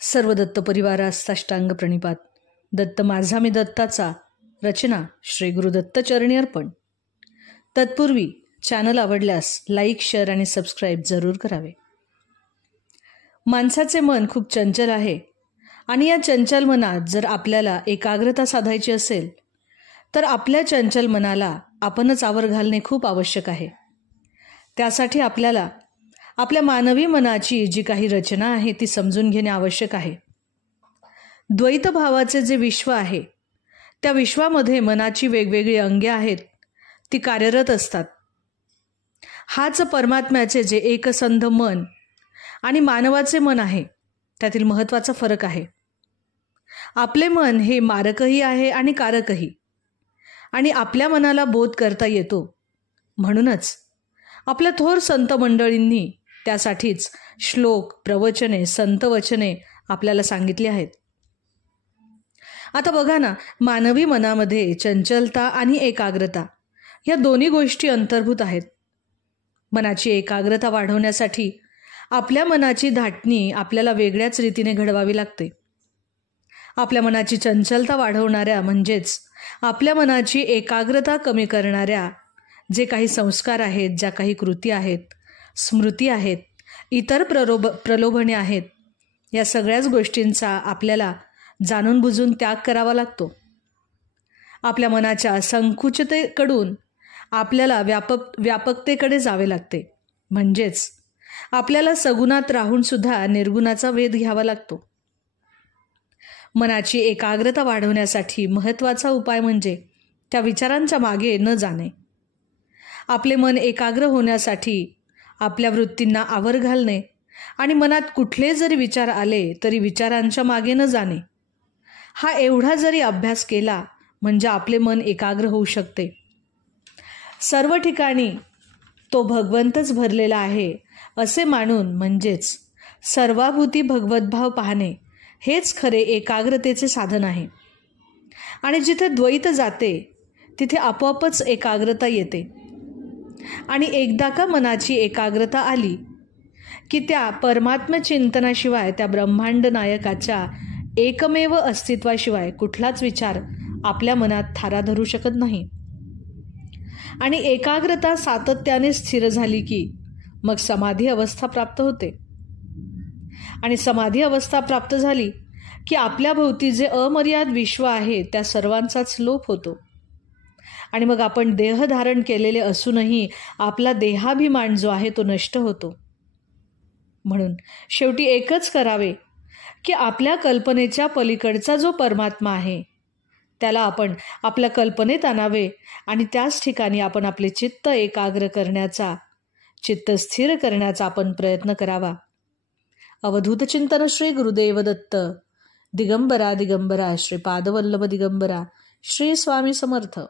सर्व दत्त परिवारास साष्टांग प्रणिपात. दत्त माझा मी दत्ताचा. रचना श्री गुरुदत्त चरणी अर्पण. तत्पूर्वी चॅनल आवडल्यास लाईक, शेअर आणि सबस्क्राईब जरूर करावे. माणसाचे मन खूप चंचल आहे आणि या चंचल मनात जर आपल्याला एकाग्रता साधायची असेल तर आपल्या चंचल मनाला आपणच आवर घालणे खूप आवश्यक आहे. त्यासाठी आपल्याला आपल्या मानवी मनाची जी काही रचना आहे ती समजून घेणे आवश्यक आहे. द्वैत भावाचे जे विश्व आहे त्या विश्वामध्ये मनाची वेगवेगळी अंगे आहेत, ती कार्यरत असतात. हाच परमात्म्याचे जे एकसंध मन आणि मानवाचे मन आहे त्यातील महत्त्वाचा फरक आहे. आपले मन हे मारकही आहे आणि कारकही, आणि आपल्या मनाला बोध करता येतो. म्हणूनच आपल्या थोर संत मंडळींनी त्यासाठीच श्लोक, प्रवचने, संतवचने आपल्याला सांगितली आहेत. आता बघा ना, मानवी मनामध्ये चंचलता आणि एकाग्रता या दोन्ही गोष्टी अंतर्भूत आहेत. मनाची एकाग्रता वाढवण्यासाठी आपल्या मनाची धाटणी आपल्याला वेगळ्याच रीतीने घडवावी लागते. आपल्या मनाची चंचलता वाढवणाऱ्या म्हणजेच आपल्या मनाची एकाग्रता कमी करणाऱ्या जे काही संस्कार आहेत, ज्या काही कृती आहेत, स्मृती आहेत, इतर प्रलोभने आहेत, या सगळ्याच गोष्टींचा आपल्याला जाणून बुजून त्याग करावा लागतो. आपल्या मनाच्या संकुचिततेकडून आपल्याला व्यापकतेकडे जावे लागते. म्हणजेच आपल्याला सगुणात राहून सुद्धा निर्गुणाचा वेध घ्यावा लागतो. मनाची एकाग्रता वाढवण्यासाठी महत्त्वाचा उपाय म्हणजे त्या विचारांच्या मागे न जाणे. आपले मन एकाग्र होण्यासाठी आपल्या वृत्तींना आवर घालणे आणि मनात कुठले जरी विचार आले तरी विचारांच्या मागे न जाणे, हा एवढा जरी अभ्यास केला म्हणजे आपले मन एकाग्र होऊ शकते. सर्व ठिकाणी तो भगवंतच भरलेला आहे असे मानून, म्हणजेच सर्वाभूती भगवद्भाव पाहणे हेच खरे एकाग्रतेचे साधन आहे. आणि जिथे द्वैत जाते तिथे आपोआपच एकाग्रता येते. आणि एकदा का मनाची एकाग्रता आली की त्या परमात्म चिंतनाशिवाय, त्या ब्रह्मांड नायकाच्या एकमेव अस्तित्वाशिवाय कुठलाच विचार आपल्या मनात थारा धरू शकत नाही. आणि एकाग्रता सातत्याने स्थिर झाली की मग समाधी अवस्था प्राप्त होते. आणि समाधी अवस्था प्राप्त झाली की आपल्या भोवती जे अमर्याद विश्व आहे त्या सर्वांचाच लोप होतो. आणि मग आपण देह धारण केलेले असूनही आपला देहाभिमान जो आहे तो नष्ट होतो. म्हणून शेवटी एकच करावे की आपल्या कल्पनेच्या पलीकडचा जो परमात्मा आहे त्याला आपण आपल्या कल्पनेत आणावे आणि त्याच ठिकाणी आपण आपले चित्त एकाग्र करण्याचा, चित्त स्थिर करण्याचा आपण प्रयत्न करावा. अवधूत चिंतन श्री गुरुदेव दत्त. दिगंबरा दिगंबरा श्री पादवल्लभ दिगंबरा. श्री स्वामी समर्थ.